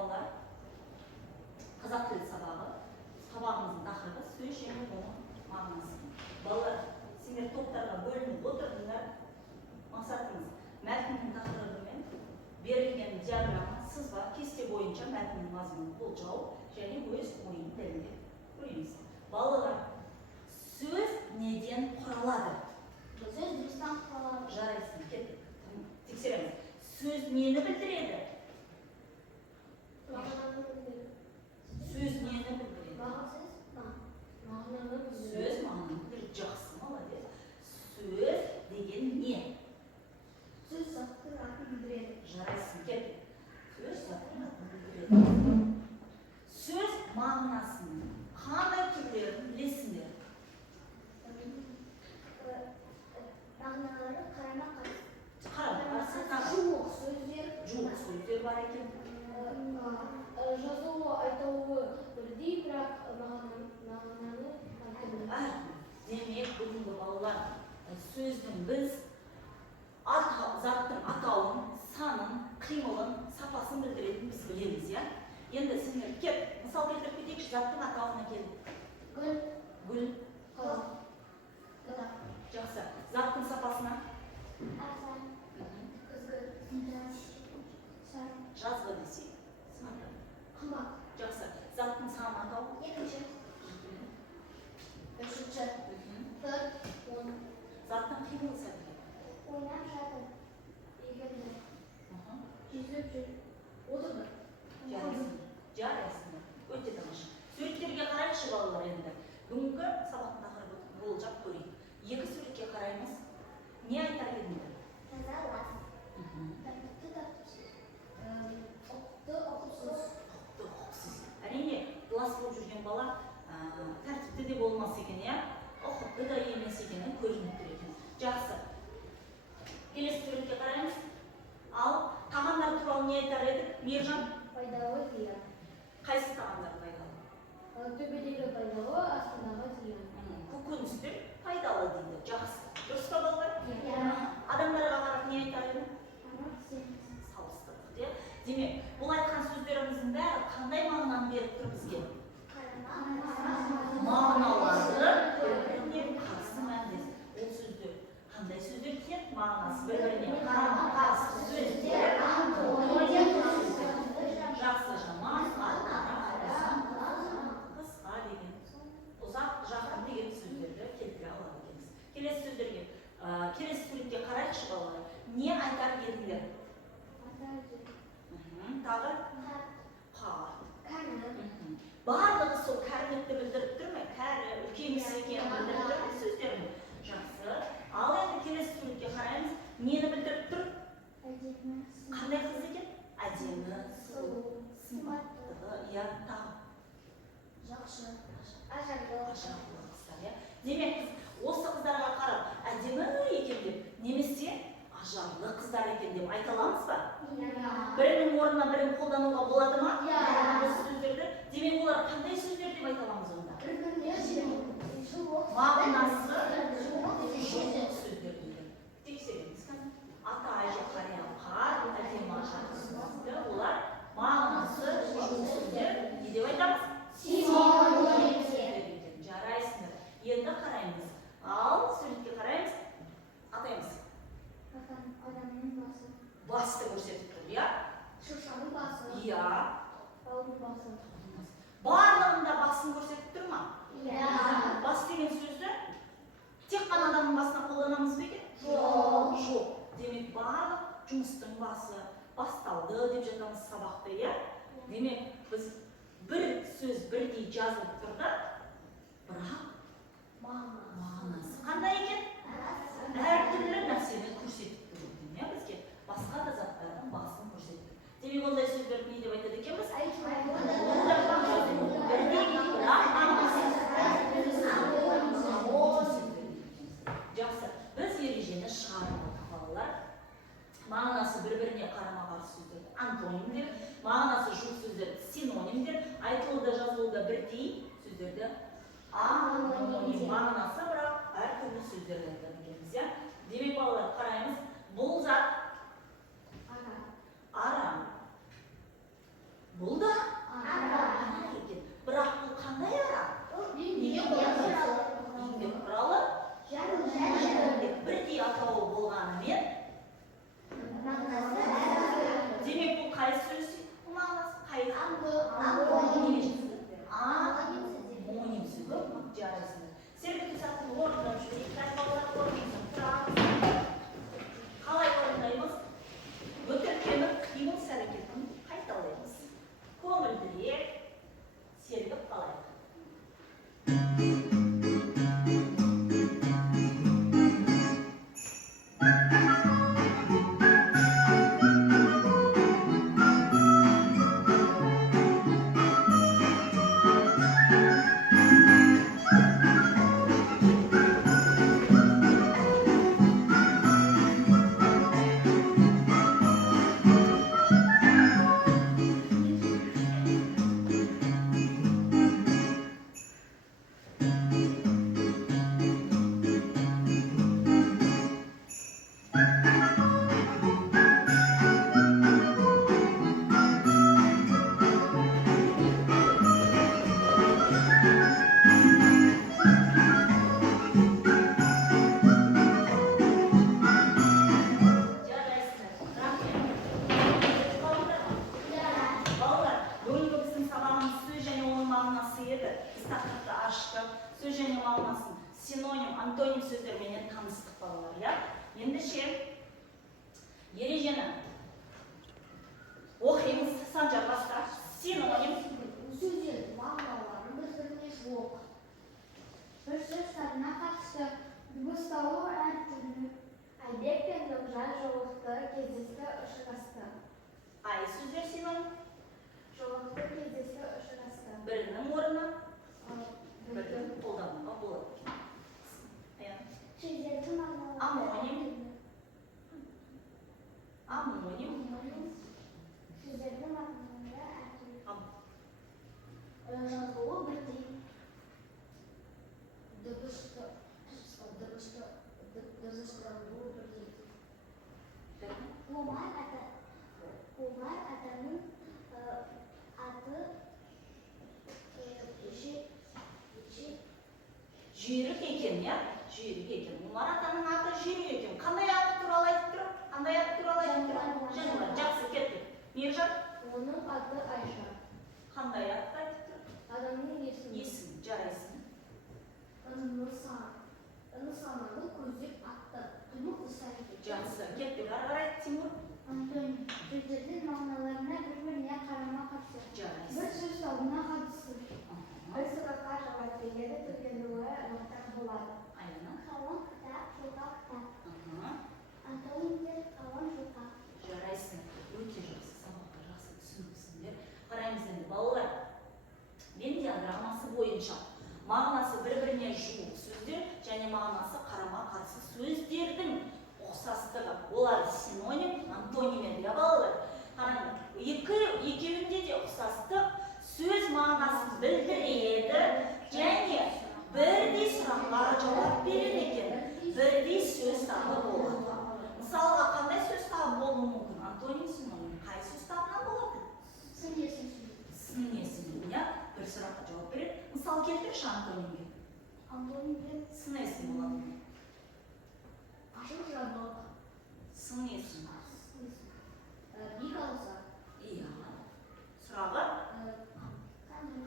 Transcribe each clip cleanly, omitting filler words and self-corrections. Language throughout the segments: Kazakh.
балалар, қазақ тілі сабағымыздың тақырыбы сөз және оның мағынасы. Балалар, сендер топтарға бөлініп отырдыңдар. Мақсатыңыз мәтіннің тақырыбымен берілген диаграмма, сызба, кесте бойынша мәтіннің мазмұнын болжау және өз ойын дәлелдеп көреміз. Балалар, сөз неден құралады? Сөз дыбыстан құралады. Жарайсың, кеттік. Тексереміз. Сөз нені білдіреді? Мағынаны білдіреді. Сөз нені білдіреді? Мағынаны білдіреді. Сөз мағынаны білдіреді. Жақсы, молодец. Сөз деген не? Сөз заттың атын білдіреді. Жарайсың, кеттік. Сөз заттың атын білдіреді. Сөз мағынасының қандай түрлерін білесіңдер? Мағыналары қарама-қарсы. Жуық сөздер бар екен. Жазуы, айтуы бірдей, бірақ мағынаны әртүрлі. Демек, бүгінгі балалар сөздің біз заттың атауын, санын, қимылын, сапасын білдіретін біз білеміз, я? Енді сендер кеп, мысал келтіріп кетейікші, заттың атауына келдік. Гүл, Гүл, кітап, жақсы. Заттың сапасына? асан, күзгі, Жазғы десек. қымбат. Жақсы. Заттың санын атау? Екінші, үшінші, төрт, он. Заттың қимылы сәбілі? Ойнап жатыр, егерді, жүзіп жүр, отырды. Жарайсың. Өте тамаша. Суреттерге қарайықшы балалар енді. Бүгінгі сабақтың тақырыбы болжап көрейік. Екі суретке қараймыз. Не айтар едіңдер? Таза лас. Тәртіпті тәртіпсіз. Ұқты ұқыпсыз. Ұқыпсыз. Әрине, лас болып жүрген бала тәртіпті де болмас екен, я? Ұқыпты да емес екенін көрініп тұр екен. Жақсы. Келесі суретке қараймыз. Ал тағамдар туралы не айтар едік? Мейіржан? Пайдалы зиян. Қайсы тағамдар пайдалы? Төбедегі пайдалы, астындағы зиян. Көкөністер пайдалы дейді. Жақсы. Дұрыс па балалар? Иә. Адамдарға қарап не айтар едім? Салыстырдық. Демек, бұл айтқан сөздеріміздің бәрі қандай мағынаны беріп тұр бізге? Мағыналары бір-біріне қарсы мәндес. Ол сөздер қандай сөздер екен? Мағынасы бір-біріне қарама-қарсы сөздер. Жақсы, жаман, қысқа деген, ұзақ, жақын деген сөздерді келтіре алады екенбіз. Келесі сөздерге, келесі суретке қарайықшы балалар. Не айтар едіңдер? Тағы? Қарт. Барлығы сол кәрілікті білдіріп тұр ма? Кәрі, үлкен кісі екенін білдіріп тұр ма сөздерін? Жақсы. Ал енді келесі суретке қараймыз. Нені білдіріп тұр? Қандай қыз екен? Әдемі, сұлу, сымбаттығы, иә, тағы. Жақсы. Ажарлы. Демек, осы қыздарға қарап, әдемі екен деп, немесе ажарлы қыздар екен деп айта аламыз ба? Бірінің орнына бірін қолдануға болады ма? Осы сөздерді. Демек, олар қандай сөздер деп айта аламыз онда? Мағынасы жуық сөздер дейді. Тексереміз. Ата, әже, қария, қар, әдемі, ажарлы сөздер. Олар мағынасы жуық сөздер. Не деп айтамыз? Жарайсыңдар. Енді қараймыз. Ал суретке қараймыз. Атаймыз. Адамның басы. Басты көрсетіп тұр, иә? Шыршаның басы. Иә. Таудың басы. Барлығында басын көрсетіп тұр ма? Иә. Бас деген сөзді тек қана адамның басына қолданамыз ба екен? Жоқ. Демек, барлық жұмыстың басы басталды деп жатамыз сабақты, иә? Демек, біз бір сөз бірдей жазылып тұрды, бірақ мағынасы қандай екен? Әртүрлі нәрсені көрсетіп тұр екен, иә, бізге? Басқа да заттардың басын көрсетіп тұр. Демек, ондай сөздерді не деп айтады екенбіз? Жақсы, біз ережені шығарып отырмыз, балалар. Мағынасы бір-біріне қарама-қарсы сөздер антонимдер, мағынасы жуық сөздер синонимдер, айтылуда жазылуда бірдей сөздерді аноним, мағынасы бірақ әртүрлі сөздерді айтады екенбіз, иә? Демек, балалар, қараймыз. Бұл зат арам. Бұл Антоним сөздерменен tanıştık balalar ya. Endişe erejeni оқимыз. Санжар баста. Синоним. Сөздердің мағыналары бір-біріне жоқ. Бір сөздеріне қатысты дыбысталу әртүрлі. Айбек пен Нұржан жолықты, кездесті, ұшырасты. Ай сөздер синоним. Жолықты, кездесті, ұшырасты. Бірінің орнына Бірдің қолдануға болады. сөздердің мағыналары Амоним. әртүрлі. Амоним. Сөздердің мағыналары әртүрлі. Жазылуы бірдей. Дыбысталуы бірдей. Омар атаның аты Жүйрік екен, ya? Жүйрік екен. Омар атаның аты жүйрік екен. Қандай аты туралы айтып тұр? Қандай аты туралы айтып тұр? Жануар. Жақсы, кеттік. Мейіржан? оның аты Айша. Қандай атты айтып тұр? Адамның есімі Есім, жарайсың. Нысананы көздеп атты. Түні ұстай кетті. Жақсы, кеттік. Ары қарай, Тимур? Антоним. Сөздердің мағыналарына бір-біріне қарама-қарсы. Жарайсың. Бір сөз табына қатысты. Бір сұраққа жауап береді, түрлендіруі анықтар болады. Айна. Қалың кітап, жылға кітап. Антонимдер қалың жылға. Жарайсың. Өте жақсы, сабаққа жақсы түсініпсіңдер. Қараймыз енді, балалар. Вен диаграммасы бойынша мағынасы бір-біріне жуық сөздер және мағынасы қарама-қарсы сөздердің ұқсастығы. Олар синоним, антоним еді, я балалар. Қараңдар, екеуінде де ұқсастық сөз мағынасын білдіреді және бірдей сұраққа жауап береді екен. Бірдей сөз табы болады. Мысалға, қандай сөз табы болуы мүмкін? Антоним, синоним. Қай сөз табынан болады? Сын есім сөз. Сын есімін, я? Бір сұраққа жауап береді. Мысал келтірші антонимге. Антонимдер Сын есім болады. ашық жабық. Сын есім. Бик алса. Иә. Сұрағы?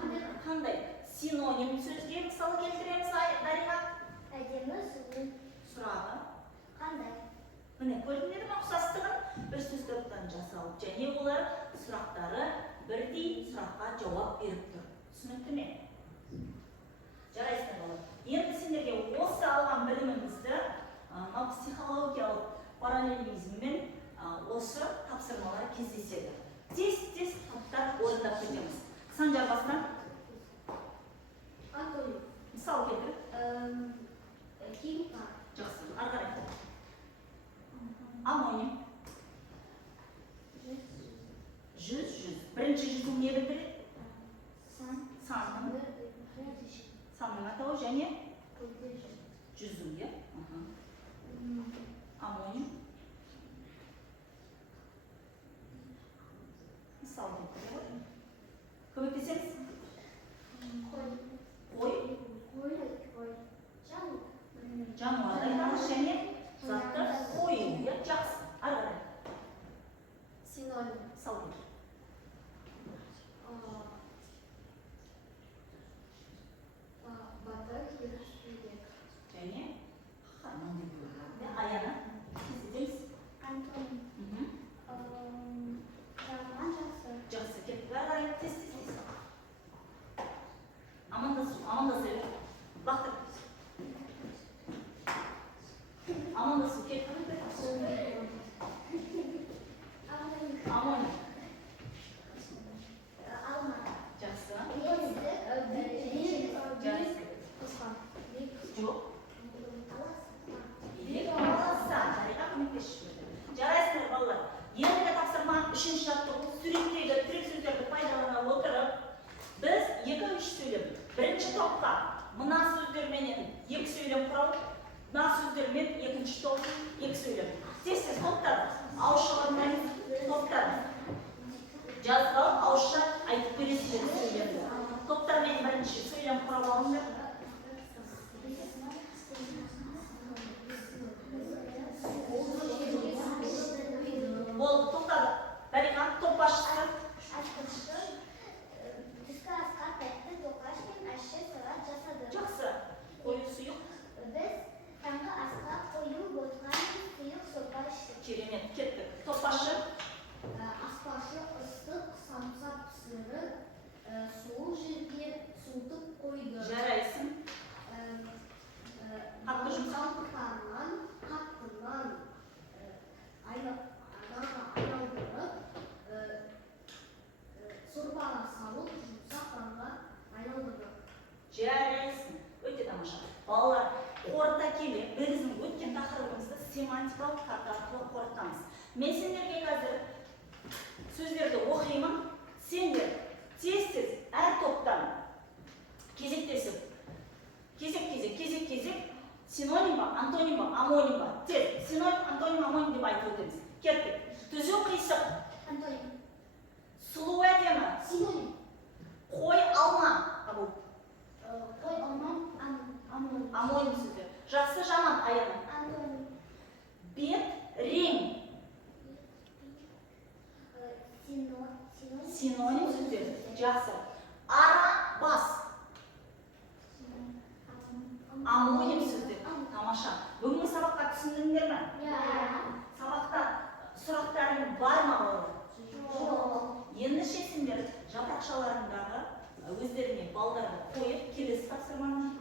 Қандай? Қандай? Синоним сөзге мысал келтіреміз, Дариға? Әдемі сұлу. Сұрағы? Қандай? Міне, көрдіңдер ме ұқсастығын? Бір сөздерден жасалып, және олар сұрақтары бірдей сұраққа жауап беріп тұр. Түсінікті ме? Жарайсыздар балалар. Енді сендерге осы алған білімімізді психологиялық параллелизммен осы тапсырмалар кездеседі. Тез таптар орындап кетеміз. Санжар басынан Антоним. мысал келтір. Кеңтар. Жақсы, ары қарай. Амоним. Жүз. Бірінші жүздің не білдіреді? Санның. Санның атауы және жүзу, иә? Амоним. Мысал келтіре. Көмектесеміз? Қой. Жануарды айтамыз және затты қою, иә? Жақсы. Ары қарай. Синоним. Мысал келтір. Батыр, ержүрек. Және қаһарман деп бөлінеді. Аяна. Кездесеміз? Антоним. Жаман, жақсы. Жақсы, кеттік. Ары қарай. Тез. Амандасу бер. Бақтыр. Амандасу кеттік. Амоним. Алма. Жақсы. Жоқ. Дариға көмектесші. Жарайсыңдар балалар. Ендігі тапсырма үшінші жаттығу суреттегі тірек сөздерді пайдалана отырып, біз 2-3 сөйлем. Бірінші топқа мына сөздерменен 2 сөйлем құрау, мына сөздермен екінші топ 2 сөйлем. Тез топтар, ауызша орындаймыз, топтар. Жазып алып, ауызша айтып бересіздер сөйлемді. Топтармен бірінші сөйлем құрап алыңдар. Болды, тоқтады. Дариға, топ басшысы. Түскі асқа тәтті тоқаш пен ащы салат жасады. Жақсы. Қою сұйық. Біз келе біздің өткен тақырыбымызды семантикалық карта арқылы қорытамыз. Мен сендерге қазір сөздерді оқимын, сендер тез-тез әр топтан кезектесіп, кезек синоним ба, антоним ба, амоним ба, тез синоним, антоним, амоним деп айтып өтеміз. Кеттік. Түзу қисық. Антоним. Сұлу әдемі. Синоним. Қой алма. Абу. Қой алма. Амоним. Амоним сөздер. Жақсы жаман аяны. Антоним. Бет, рең. Синоним сөздер. Жақсы. Ара, бас. Амоним сөздер. Тамаша. Бүгінгі сабаққа түсіндіңдер ме? Сабақта сұрақтарың бар ма балалар? Жоқ. Ендеше сендер жапырақшаларыңдағы өздеріне балдарға қойып келесі тапсырманы